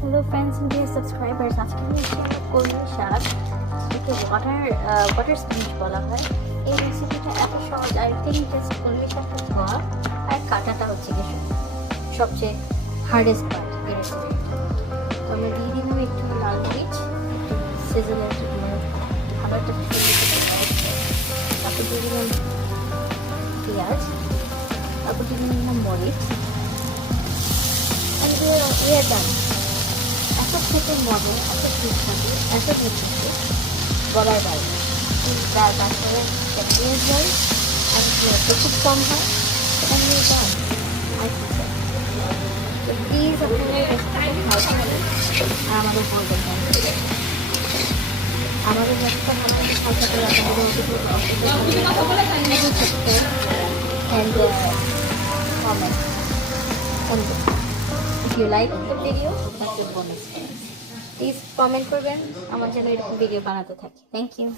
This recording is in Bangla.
Hello friends and dear subscribers, আজকে আমি কলমি শাক, এটাকে ওয়াটার স্পিনাচ বলা হয়। এই রেসিপিটা এত সহজ। আই থিঙ্ক জাস্ট কলমি শাকটা ধোয়া আর কাটাটা হচ্ছে কি সবচেয়ে হার্ডেস্ট পার্ট এই রেসিপি। তো আমরা দিয়ে দিলাম একটু লাল মরিচ, একটু সিজনের খাবারটা তারপর দিয়ে দিলাম পেঁয়াজ, তারপর দিয়ে দিলাম মরিচ। And we are done. এত খেতে মজা, এত সুস্বাদু, এত রেসিপি বলার বাইরে। তারপরে টেস্ট হয় আর খুব কম হয়, সেটা নিয়ে দাম আর কি চাই। তো প্লিজ আপনারা রেসিপিটা আর আমাদের বলবেন আমাদের রেসিপিটা ভালো লাগে and comment. If you like the video, that's your bonus. Please comment করবেন আমার যেন এরকম ভিডিও বানাতে থাকি। Thank you.